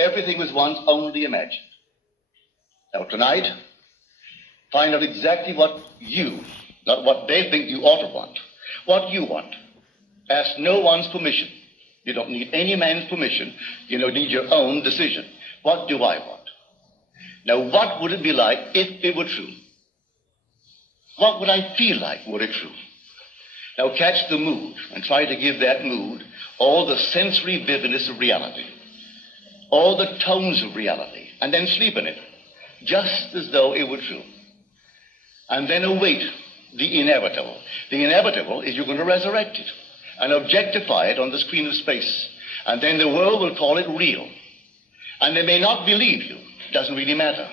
everything was once only imagined. Now tonight, find out exactly what you, not what they think you ought to want, what you want. Ask no one's permission. You don't need any man's permission. You don't need your own decision. What do I want? Now, what would it be like if it were true? What would I feel like were it true? Now, catch the mood and try to give that mood all the sensory vividness of reality, all the tones of reality, and then sleep in it, just as though it were true. And then await the inevitable. The inevitable is you're going to resurrect it and objectify it on the screen of space. And then the world will call it real. And they may not believe you. It doesn't really matter.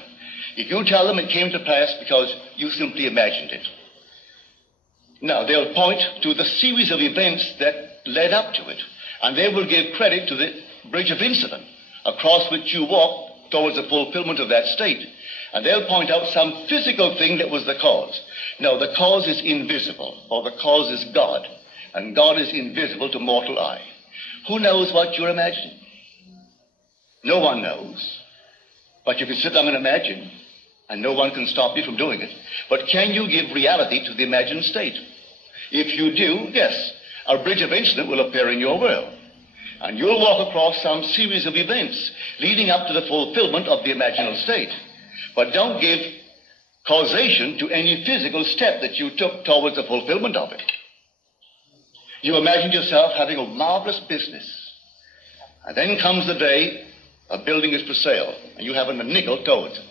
If you tell them it came to pass because you simply imagined it. Now, they'll point to the series of events that led up to it. And they will give credit to the bridge of incident across which you walked towards the fulfillment of that state. And they'll point out some physical thing that was the cause. No, the cause is invisible, or the cause is God. And God is invisible to mortal eye. Who knows what you're imagining? No one knows. But you can sit down and imagine, and no one can stop you from doing it. But can you give reality to the imagined state? If you do, yes, a bridge of incident will appear in your world. And you'll walk across some series of events leading up to the fulfillment of the imaginal state. But don't give causation to any physical step that you took towards the fulfillment of it. You imagined yourself having a marvelous business. And then comes the day a building is for sale, and you haven't a nickel towards it.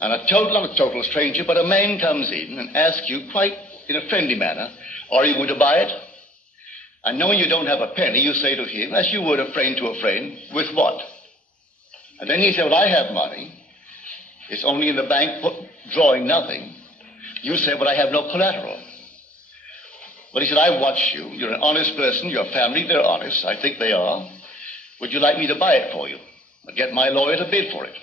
And not a total stranger, but a man comes in and asks you quite in a friendly manner, are you going to buy it? And knowing you don't have a penny, you say to him, as you would a friend to a friend, with what? And then he said, well, I have money. It's only in the bank drawing nothing. You say, but I have no collateral. Well, he said, I watch you. You're an honest person. Your family, they're honest. I think they are. Would you like me to buy it for you? I'll get my lawyer to bid for it.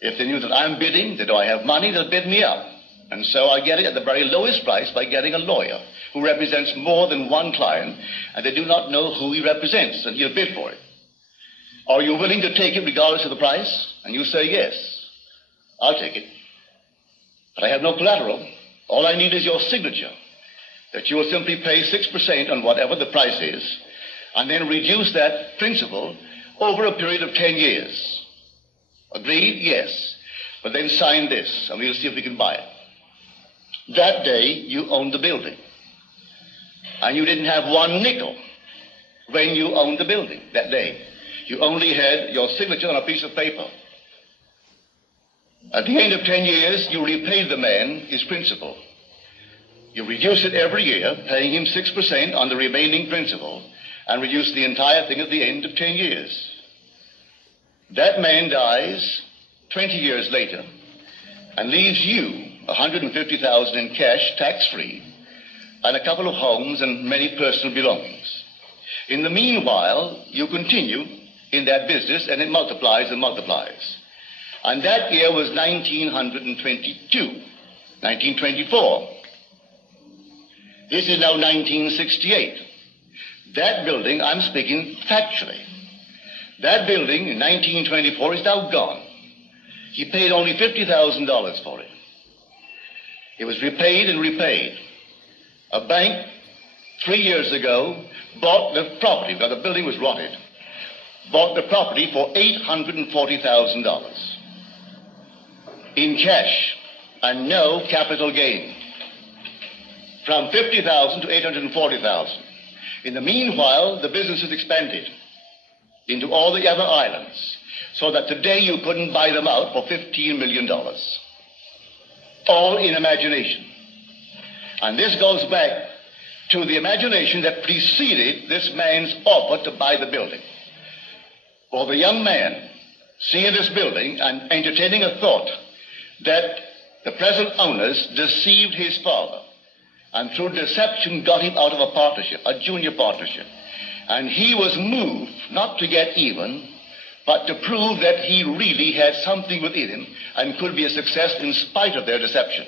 If they knew that I'm bidding, that I have money, they'll bid me up. And so I get it at the very lowest price by getting a lawyer who represents more than one client, and they do not know who he represents, and he'll bid for it. Are you willing to take it regardless of the price? And you say, yes, I'll take it. But I have no collateral. All I need is your signature, that you will simply pay 6% on whatever the price is, and then reduce that principal over a period of 10 years. Agreed? Yes. But then sign this, and we'll see if we can buy it. That day, you owned the building. And you didn't have one nickel when you owned the building that day. You only had your signature on a piece of paper. At the end of 10 years, you repaid the man his principal. You reduce it every year, paying him 6% on the remaining principal, and reduce the entire thing at the end of 10 years. That man dies 20 years later and leaves you $150,000 in cash, tax-free, and a couple of homes and many personal belongings. In the meanwhile, you continue in that business, and it multiplies and multiplies. And that year was 1922, 1924. This is now 1968. That building, I'm speaking factually, that building in 1924 is now gone. He paid only $50,000 for it. It was repaid and repaid. A bank 3 years ago bought the property, because the building was rotted, bought the property for $840,000 in cash and no capital gain. From $50,000 to $840,000. In the meanwhile, the business has expanded into all the other islands, so that today you couldn't buy them out for $15 million. All in imagination. And this goes back to the imagination that preceded this man's offer to buy the building. For the young man seeing this building and entertaining a thought that the present owners deceived his father, and through deception got him out of a partnership, a junior partnership. And he was moved not to get even, but to prove that he really had something within him and could be a success in spite of their deception.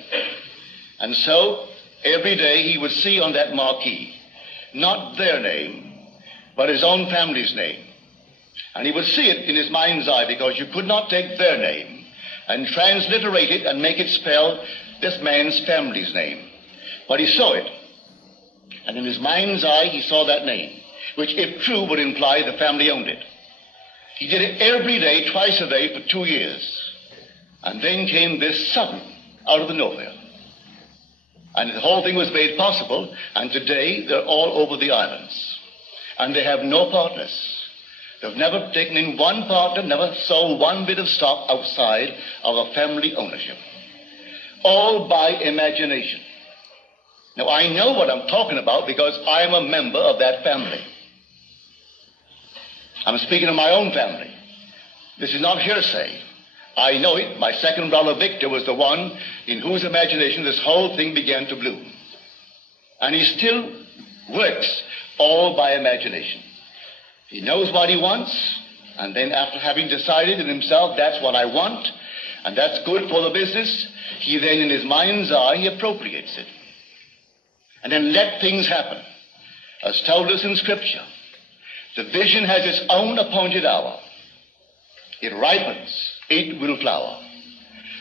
And so, every day he would see on that marquee, not their name, but his own family's name. And he would see it in his mind's eye, because you could not take their name and transliterate it and make it spell this man's family's name. But he saw it. And in his mind's eye, he saw that name, which, if true, would imply the family owned it. He did it every day, twice a day, for 2 years. And then came this sudden, out of the nowhere. And the whole thing was made possible, and today they're all over the islands. And they have no partners. They've never taken in one partner, never sold one bit of stock outside of a family ownership. All by imagination. Now, I know what I'm talking about because I'm a member of that family. I'm speaking of my own family. This is not hearsay. I know it. My second brother, Victor, was the one in whose imagination this whole thing began to bloom. And he still works all by imagination. He knows what he wants, and then after having decided in himself, that's what I want, and that's good for the business, he then in his mind's eye, he appropriates it. And then let things happen. As told us in Scripture, the vision has its own appointed hour. It ripens, it will flower.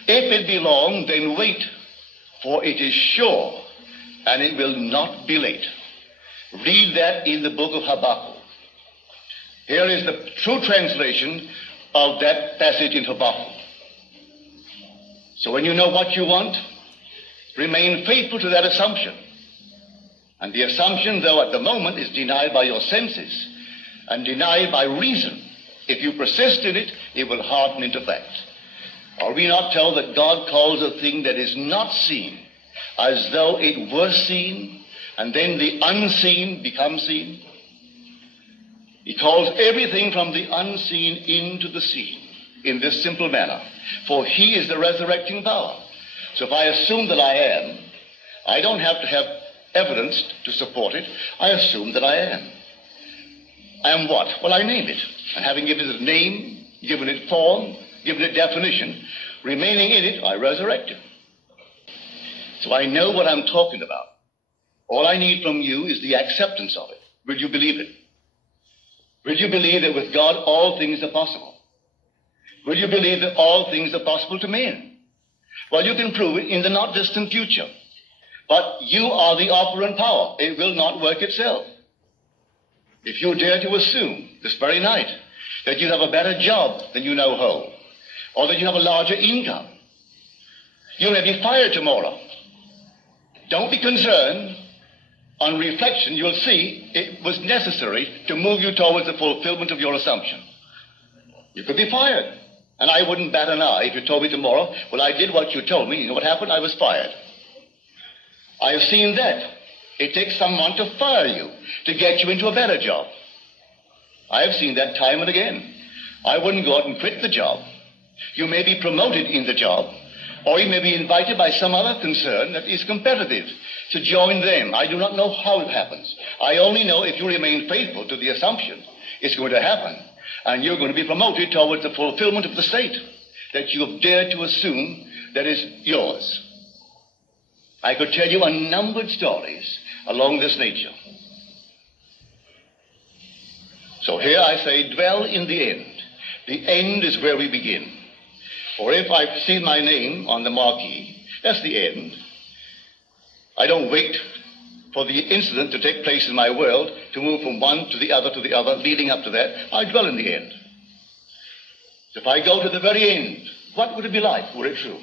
If it be long, then wait, for it is sure, and it will not be late. Read that in the book of Habakkuk. Here is the true translation of that passage in Habakkuk. So when you know what you want, remain faithful to that assumption. And the assumption, though at the moment, is denied by your senses and denied by reason, if you persist in it, it will harden into fact. Are we not told that God calls a thing that is not seen as though it were seen, and then the unseen becomes seen? He calls everything from the unseen into the seen in this simple manner, for he is the resurrecting power. So if I assume that I am, I don't have to have evidence to support it. I assume that I am. I am what? Well, I name it. And having given it a name, given it form, given it definition, remaining in it, I resurrect it. So I know what I'm talking about. All I need from you is the acceptance of it. Will you believe it? Will you believe that with God all things are possible? Will you believe that all things are possible to men? Well, you can prove it in the not distant future. But you are the operant power. It will not work itself. If you dare to assume this very night that you have a better job than you now hold, or that you have a larger income, you may be fired tomorrow. Don't be concerned. On reflection, you'll see it was necessary to move you towards the fulfillment of your assumption. You could be fired. And I wouldn't bat an eye if you told me tomorrow, well, I did what you told me. You know what happened? I was fired. I have seen that. It takes someone to fire you, to get you into a better job. I have seen that time and again. I wouldn't go out and quit the job. You may be promoted in the job, or you may be invited by some other concern that is competitive to join them. I do not know how it happens. I only know if you remain faithful to the assumption, it's going to happen, and you're going to be promoted towards the fulfillment of the state that you have dared to assume that is yours. I could tell you unnumbered stories along this nature. So here I say, dwell in the end. The end is where we begin. For if I've seen my name on the marquee, that's the end. I don't wait for the incident to take place in my world to move from one to the other, leading up to that. I dwell in the end. So if I go to the very end, what would it be like were it true?